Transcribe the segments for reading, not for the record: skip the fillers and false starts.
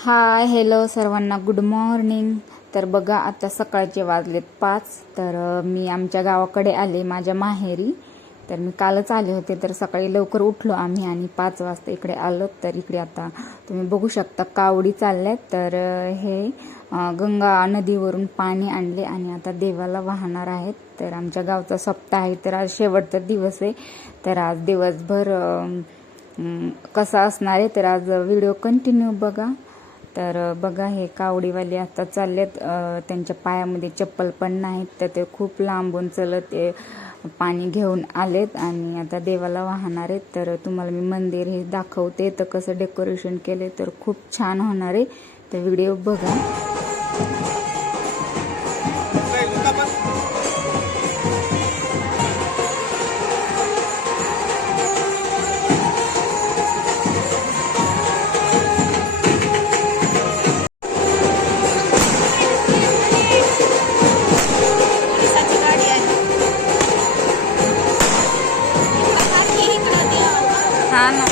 Hi hello सर्वांना good morning. तर बघा आता सकाळचे वाजलेत 5. तर मी आमच्या गावाकडे आले माझ्या माहेरी. तर मी कालच आले होते तर सकाळी लवकर उठलो आम्ही आणि 5 वाजता इकडे आलो. तर इकडे आता तुम्ही बघू शकता कावडी चालल्यात. तर हे गंगा नदीवरून पाणी आणले आणि आता देवाला वाहणार आहेत. तर आमच्या गावचा सप्ताह आहे तर आज शेवटचा दिवस आहे. तर आज दिवसभर कसा असणार आहे तर आज व्हिडिओ कंटिन्यू बघा. तर बघा हे कावडीवाले आता चाललेत. त्यांच्या पायामध्ये चप्पल पण नाहीत तर ते खूप लांबून चलत ते पाणी घेऊन आलेत आणि आता देवाला वाहणार आहेत. तर तुम्हाला मी मंदिर हे दाखवते तर कसं डेकोरेशन केले तर खूप छान होणार आहे. तर व्हिडिओ बघा. हा ना.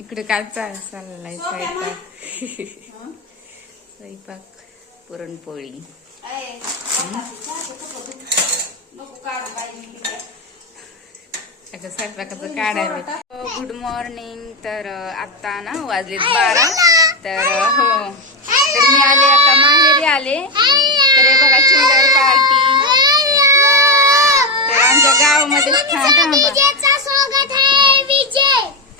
इकडे काय चाललाय स्वयंपाक. स्वयंपाक पुरणपोळी. स्वयंपाकाचं काढायला. Good morning. तर आता ना वाजलेत 12. तर हो तर मी आले आता माहेरी आले. तर हे बघा चिल्लर पार्टी. तर आमच्या गावामध्ये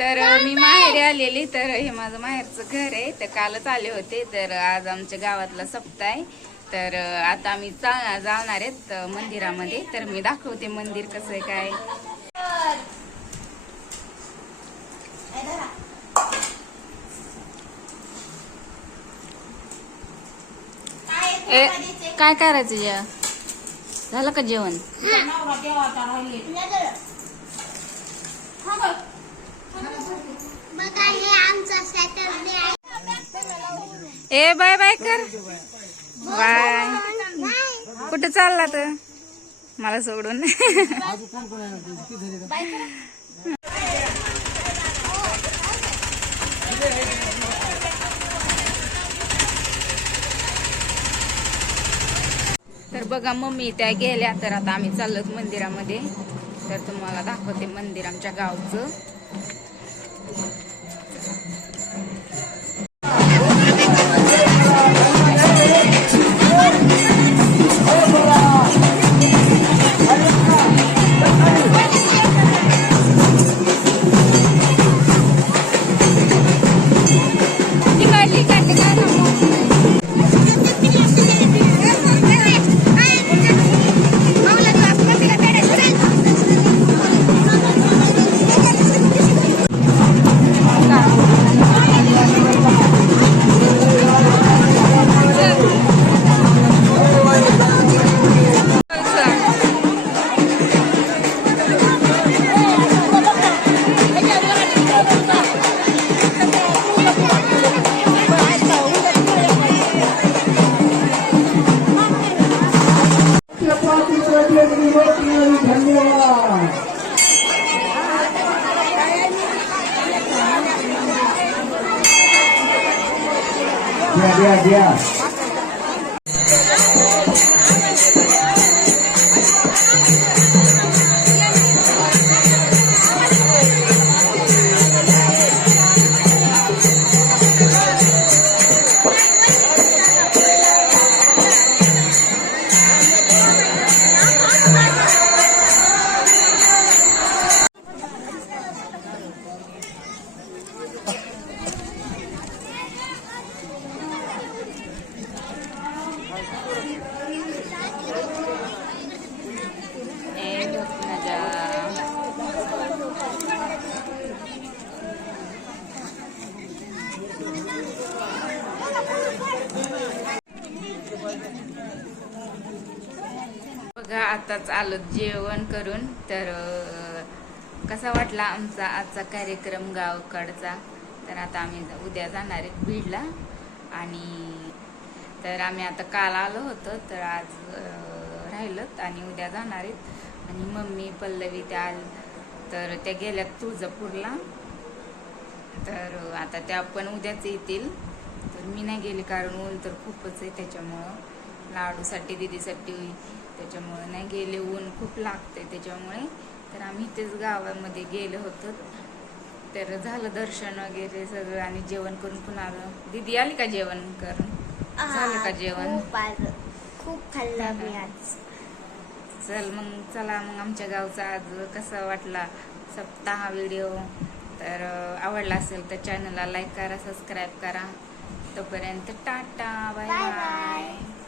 तर मी माहेरी आलेली. तर हे माझं माहेरचं घर आहे. तर कालच आले होते. तर आज आमच्या गावातला सप्ताह आहे. तर आता आम्ही जाणार आहेत मंदिरामध्ये. तर मी दाखवते मंदिर कसं आहे काय. काय करायचं झालं का जेवण. ए बाय बाय कर. बाय. कुठे चालला तर मला सोडून. तर बघा मम्मी त्या गेल्या, तर आता आम्ही चाललो मंदिरामध्ये. तर तुम्हाला दाखवते मंदिर आमच्या गावचं. द्या. बघा आताच आलो जेवण करून. तर कसा वाटला आमचा आजचा कार्यक्रम गावकडचा. तर आता आम्ही उद्या जाणार आहेत बीडला. आणि तर आम्ही आता काल आलो होतो, तर आज राहिलं आणि उद्या जाणार आहेत. आणि मम्मी पल्लवी त्या तर त्या गेल्यात तुळजापूरला. तर आता त्या पण उद्याच येतील. तर मी नाही गेली कारण ऊन तर खूपच आहे, त्याच्यामुळं लाडूसाठी दीदीसाठी त्याच्यामुळे नाही गेले. ऊन खूप लागते त्याच्यामुळे. तर आम्ही इथेच गावामध्ये गेलो होतो. तर झालं दर्शन वगैरे सगळं आणि जेवण करून पुन्हा आलं. दीदी आली का जेवण करून? झालं का जेवण? खूप खाल्लं मी आज. चल मग चला मग आमच्या गावचा आज कसा वाटला सप्ताह व्हिडिओ. तर आवडला असेल तर चॅनलला लाईक करा, सबस्क्राईब करा. तोपर्यंत टाटा, बाय बाय.